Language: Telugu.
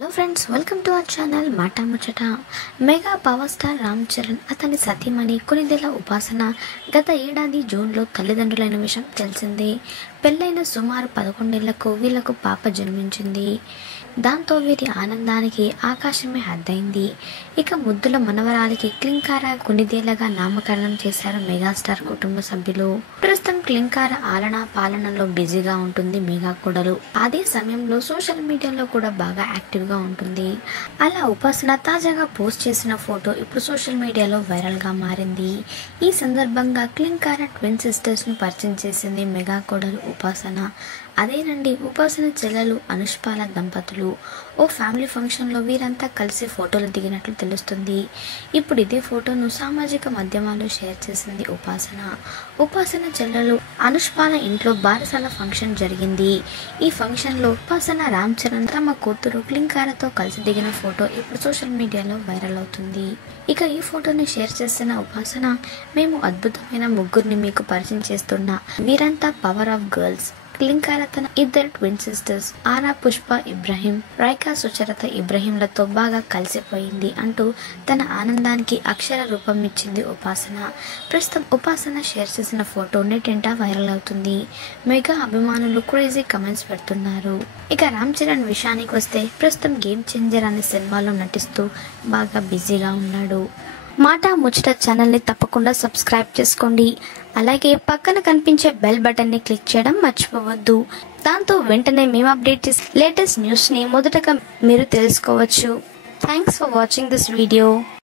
Hello friends, welcome to our channel మాట ముచ్చట. Mega power star Ram Charan అతని సతీమణి కొనిదెల ఉపాసన గత ఏడాది జూన్లో తల్లిదండ్రులైన విషయం తెలిసిందే. పెళ్ళైన సుమారు 11 ఏళ్లకు వీళ్లకు పాప జన్మించింది. దాంతో వీరి ఆనందానికి ఆకాశమే హద్దయింది. ఇక ముద్దుల మనవరాలికి క్లింకార కొనిదేలగా నామకరణం చేశారు మెగాస్టార్ కుటుంబ సభ్యులు. ప్రస్తుతం క్లింకార ఆలనా పాలనలో బిజీగా ఉంటుంది మెగా కోడలు. అదే సమయంలో సోషల్ మీడియాలో కూడా బాగా యాక్టివ్ గా ఉంటుంది. అలా ఉపాసన తాజాగా పోస్ట్ చేసిన ఫోటో ఇప్పుడు సోషల్ మీడియాలో వైరల్ గా మారింది. ఈ సందర్భంగా క్లింకార ట్విన్ సిస్టర్స్ ను పరిచయం చేసింది మెగా కోడలు ఉపాసన. అదేనండి ఉపాసన చెల్లెలు అనుష్పాల దంపతులు. ఓ ఫ్యామిలీ ఫంక్షన్ లో వీరంతా కలిసి ఫోటోలు దిగినట్లు తెలుస్తుంది. ఇప్పుడు ఇదే ఫోటోను సామాజిక మాధ్యమాల్లో షేర్ చేసింది ఉపాసన. ఉపాసన చెల్లెలు అనుష్పాల ఇంట్లో బారసాల ఫంక్షన్ జరిగింది. ఈ ఫంక్షన్ లో ఉపాసన రామ్ చరణ్ తమ కూతురు క్లింకారతో కలిసి దిగిన ఫోటో ఇప్పుడు సోషల్ మీడియాలో వైరల్ అవుతుంది. ఇక ఈ ఫోటోని షేర్ చేసిన ఉపాసన, మేము అద్భుతమైన ముగ్గురిని మీకు పరిచయం చేస్తున్నా. వీరంతా పవర్ ఆఫ్ గర్ల్స్. క్లింకార తన ఇద్దరు ట్విన్ సిస్టర్స్ ఆరా పుష్ప ఇబ్రహీం, రైకా సుచరిత ఇబ్రహీంలతో బాగా కలిసిపోయింది అంటూ తన ఆనందానికి అక్షర రూపం ఇచ్చింది ఉపాసన. ప్రస్తుతం ఉపాసన షేర్ చేసిన ఫోటో నెట్టింట వైరల్ అవుతుంది. మెగా అభిమానులు క్రేజీ కమెంట్స్ పెడుతున్నారు. ఇక రామ్ చరణ్ విషయానికి వస్తే ప్రస్తుతం గేమ్ చేంజర్ అనే సినిమాలో నటిస్తూ బాగా బిజీగా ఉన్నాడు. మాట ముచ్చట ఛానల్ని తప్పకుండా సబ్స్క్రైబ్ చేసుకోండి. అలాగే పక్కన కనిపించే బెల్ బటన్ని క్లిక్ చేయడం మర్చిపోవద్దు. దాంతో వెంటనే మేము అప్డేట్ చేసే లేటెస్ట్ న్యూస్ని మొదటగా మీరు తెలుసుకోవచ్చు. Thanks for watching this video.